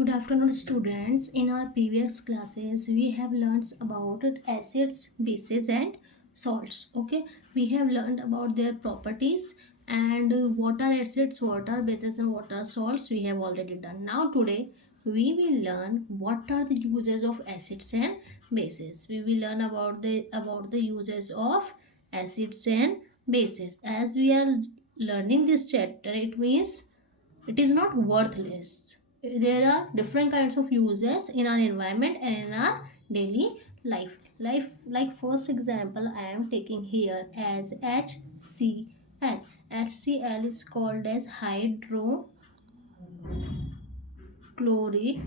Good afternoon, students. In our previous classes, we have learned about acids, bases, and salts. Okay, we have learned about their properties and what are acids, what are bases, and what are salts. We have already done. Now, today, we will learn what are the uses of acids and bases. We will learn about the uses of acids and bases. As we are learning this chapter, it means it is not worthless. There are different kinds of uses in our environment and in our daily life. Like first example I am taking here as HCl. HCl is called as hydrochloric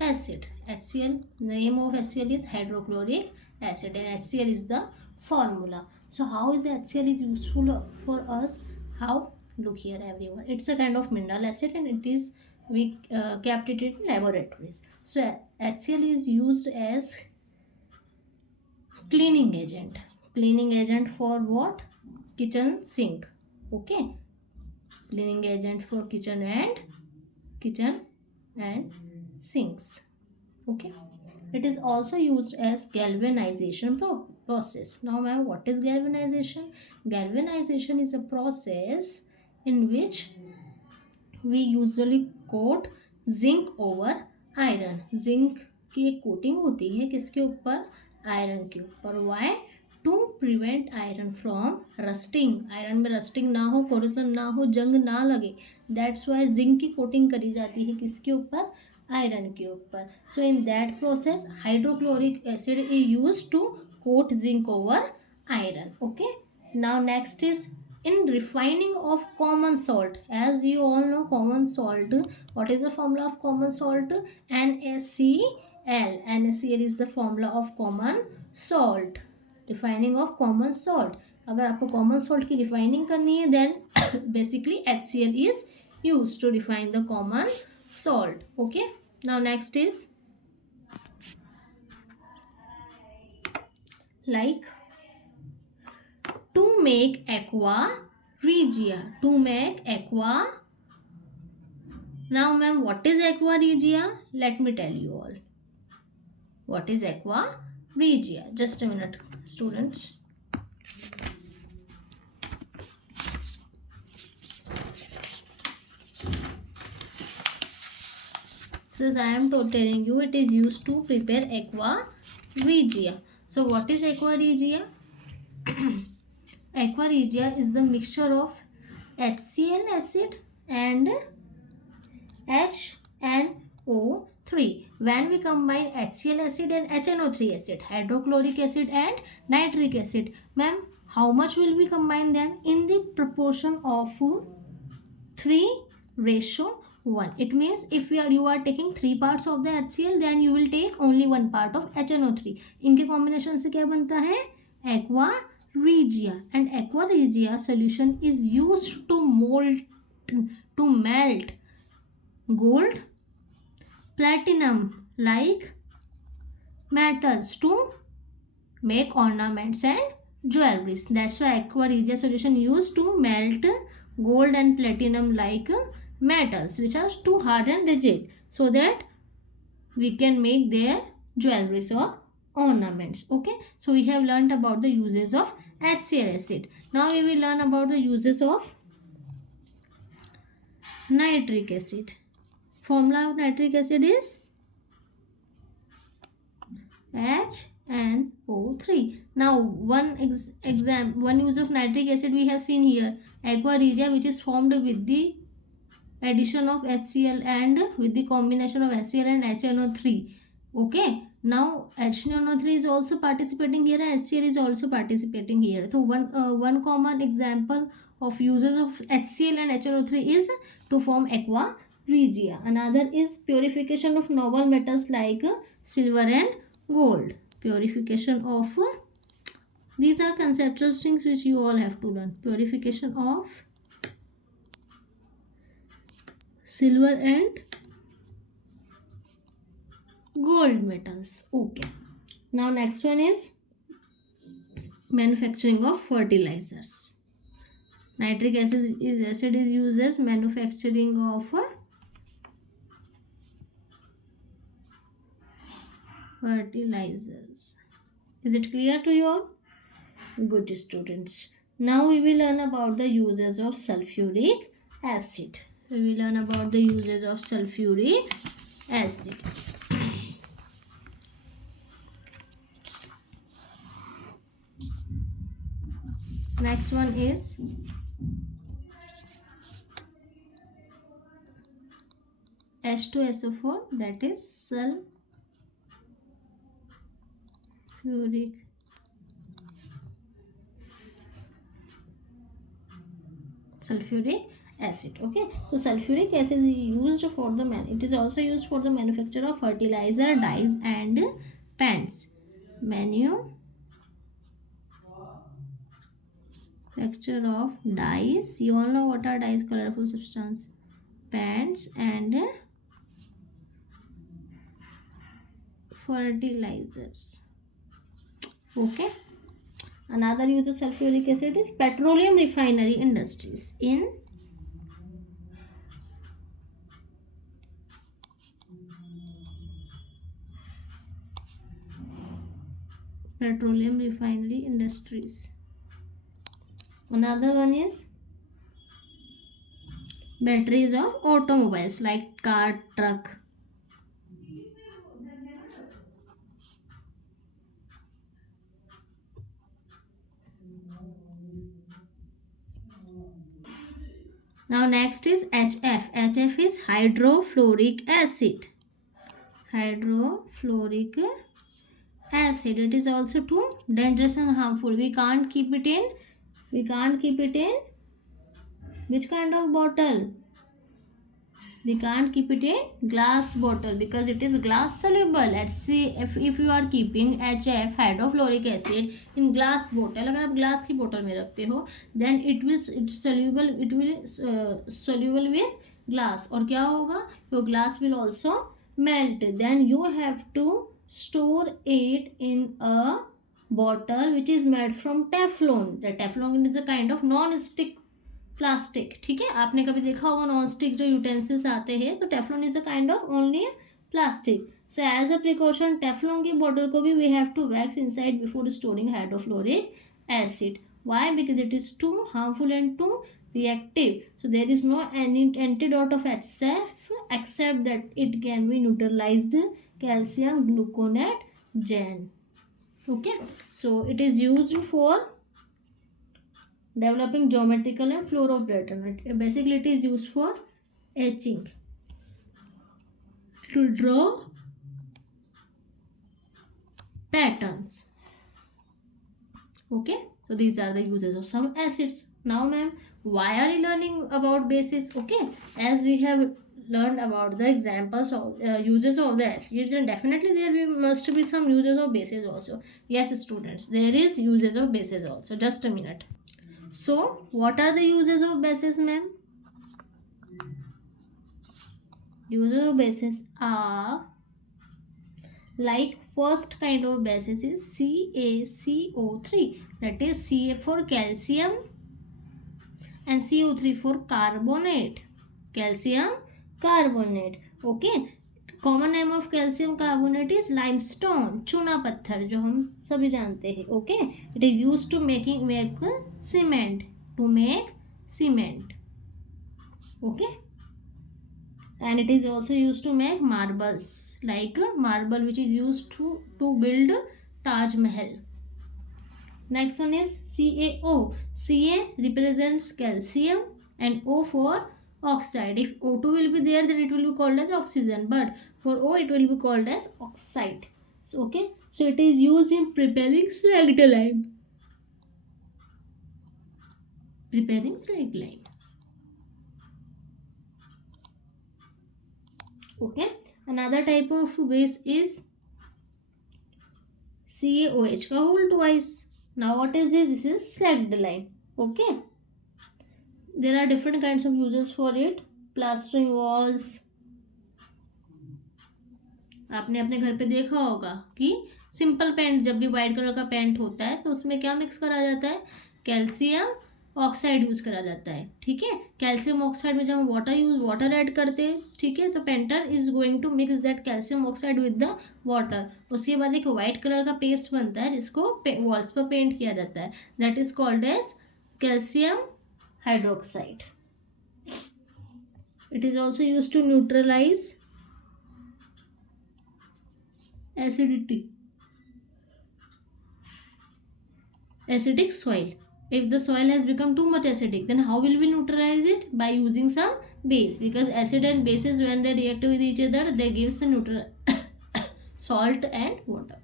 acid. HCl, name of HCl is hydrochloric acid, and HCl is the formula. So how is HCl is useful for us? How? Look here everyone, it's a kind of mineral acid, and it is we kept it in laboratories. So HCl is used as cleaning agent for what? Kitchen sink. Okay, cleaning agent for kitchen and sinks. Okay, it is also used as galvanization process. Now ma'am, what is galvanization? Galvanization is a process in which we usually coat zinc over iron. zinc की एक coating होती है किसके ऊपर? Iron के ऊपर. Why? To prevent iron from rusting. Iron में rusting ना हो, कोरोजन ना हो, जंग ना लगे. दैट्स वाई जिंक की कोटिंग करी जाती है किसके ऊपर? आयरन के ऊपर. So in that process hydrochloric acid is use to coat zinc over iron. Okay, now next is in refining of common salt. As you all know, common salt, what is the formula of common salt? NaCl. NaCl is the formula of common salt. Refining of common salt. अगर आपको common salt की refining करनी है, then basically HCl is used to refine the common salt. Okay, now next is like to make aqua regia. To make aqua. Now ma'am, what is aqua regia? Let me tell you all what is aqua regia. Just a minute, students. Since I am telling you, it is used to prepare aqua regia. So what is aqua regia? Aqua regia is the mixture of HCl acid and HNO3. When we combine HCl acid and HNO3 acid, hydrochloric acid and nitric acid, ma'am, how much will we combine them? In the proportion of 3:1. It means if you are taking 3 parts of the HCl, then you will take only 1 part of HNO3. इनके combination से क्या बनता है? Aqua regia. And aqua regia solution is used to melt gold, platinum like metals to make ornaments and jewelries. That's why aqua regia solution used to melt gold and platinum like metals which are too hard and rigid, so that we can make their jewelries or ornaments. Okay, so we have learned about the uses of HCl acid. Now we will learn about the uses of nitric acid. Formula of nitric acid is HNO3. Now one use of nitric acid we have seen here, aqua regia, which is formed with the addition of HCl and with the combination of HCl and HNO3. Okay, now HNO3 is also participating here and HCl is also participating here. So one common example of uses of HCl and HNO3 is to form aqua regia. Another is purification of noble metals like silver and gold. Purification of these are conceptual things which you all have to learn. Purification of silver and gold metals. Okay, now next one is manufacturing of fertilizers. Nitric acid is used as manufacturing of fertilizers. Is it clear to you all? Good students. Now we will learn about the uses of sulfuric acid. We will learn about the uses of sulfuric acid. Next one is H2SO4, that is sulfuric acid. Okay, so sulfuric acid is used for the it is also used for the manufacture of fertilizer, dyes and paints. Manufacture of dyes, you all know what are dyes, colorful substance, paints and fertilizers. Okay, another use of sulfuric acid is petroleum refinery industries. In petroleum refinery industries. Another one is batteries of automobiles like car, truck. Now next is HF. HF is hydrofluoric acid. Hydrofluoric acid. It is also too dangerous and harmful. We can't keep it in which kind of bottle? We can't keep it in glass bottle because it is glass soluble. Let's see if you are keeping HF hydrofluoric acid in glass bottle. अगर आप glass की bottle में रखते हो then it will soluble with glass. और क्या होगा? Your glass will also melt. Then you have to store it in a bottle which is made from Teflon. The Teflon is a kind of non-stick plastic. ठीक है, आपने कभी देखा होगा non stick जो यूटेंसिल्स आते हैं, तो Teflon is a kind of only plastic. So as a precaution Teflon की बॉटल को भी we have to wax inside before storing hydrofluoric acid. Why? Because it is too harmful and too reactive. So there is no any antidote of HCl except that it can be neutralized calcium gluconate gel. Okay, so it is used for developing geometrical and floor of pattern. Basically it is used for etching, to draw patterns. Okay, so these are the uses of some acids. Now ma'am, why are you learning about bases? Okay, as we have learned about the examples of uses of the acids, then definitely there must be some uses of bases also. Yes students, there is uses of bases also. Just a minute. So what are the uses of bases ma'am? Uses of bases are like first kind of bases is CaCO3, that is Ca for calcium and CO3 for carbonate, calcium carbonate. Okay, common name of calcium carbonate is limestone, चूना पत्थर जो हम सभी जानते हैं. Okay, it is use to make cement. Okay, and it is also use to make marbles, like marble which is used to build Taj Mahal. Next one is CaO. Ca represents calcium and O for oxide. If O2 will be there, then it will be called as oxygen, but for O it will be called as oxide. So okay, so it is used in preparing slagged lime. Okay, another type of base is CaOH का whole twice. Now what is this? This is slagged lime. Okay, there are different kinds of uses for it. Plastering walls, आपने अपने घर पे देखा होगा कि simple paint, जब भी वाइट कलर का पेंट होता है तो उसमें क्या मिक्स करा जाता है? कैल्शियम ऑक्साइड यूज करा जाता है, ठीक है। कैल्शियम ऑक्साइड में जब हम वाटर ऐड करते हैं, ठीक है, तो painter is going to mix that calcium oxide with the water. उसके बाद एक वाइट कलर का पेस्ट बनता है जिसको वॉल्स पर पेंट किया जाता है, that is called as calcium hydroxide. It is also use to neutralize acidic soil. If the soil has become too much acidic, then how will we neutralize it? By using some base, because acid and bases, when they react with each other, they gives a neutral salt and water.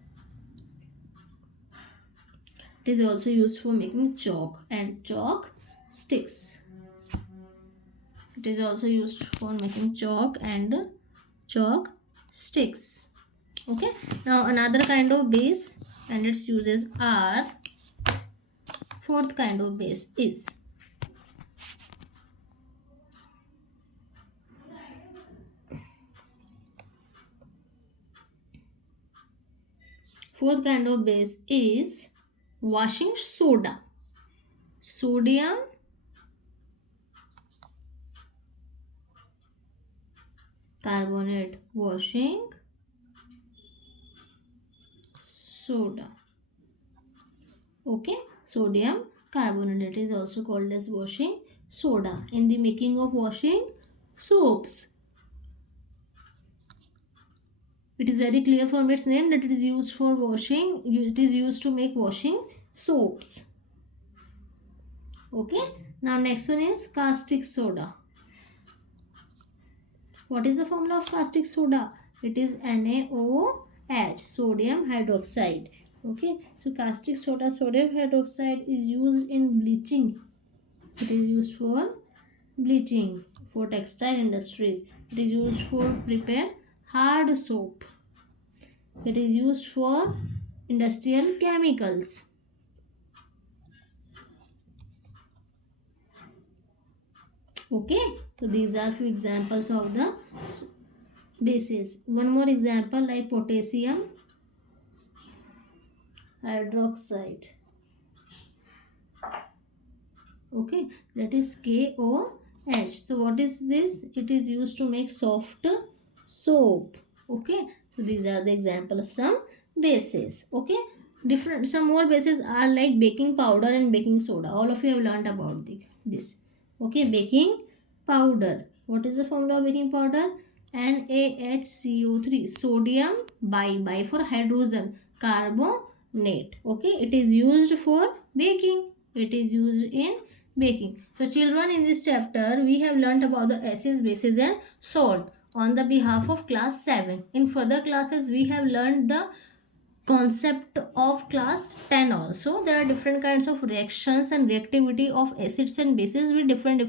It is also used for making chalk and chalk sticks. It is also used for making chalk and chalk sticks. Okay, now another kind of base and its uses are, fourth kind of base is washing soda. Sodium carbonate washing soda. Okay, sodium carbonate is also called as washing soda in the making of washing soaps. It is very clear from its name that it is used for washing, it is used to make washing soaps. Okay, now next one is caustic soda. What is the formula of caustic soda? It is NaOH, sodium hydroxide. Okay, so caustic soda, sodium hydroxide, is used in bleaching. It is used for bleaching, for textile industries. It is used for prepare hard soap. It is used for industrial chemicals. Okay, so these are few examples of the bases. One more example, like potassium hydroxide. Okay, that is KOH. So what is this? It is used to make soft soap. Okay, so these are the examples of some bases. Okay, different, some more bases are like baking powder and baking soda. All of you have learned about this. Okay, baking powder. What is the formula of baking powder? NaHCO3, sodium bi for hydrogen carbonate. Okay, it is used for baking. It is used in baking. So children, in this chapter we have learnt about the acids, bases and salt on the behalf of class 7. In further classes we have learned the concept of class 10 also. There are different kinds of reactions and reactivity of acids and bases with different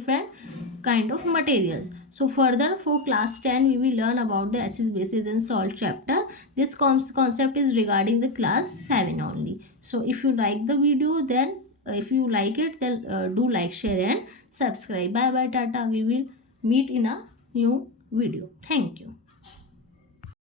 kind of materials. So further, for class 10 we will learn about the acids, bases and salt chapter. This concept is regarding the class 7 only. So if you like the video, then if you like it, then do like, share and subscribe. Bye bye, tata. We will meet in a new video. Thank you.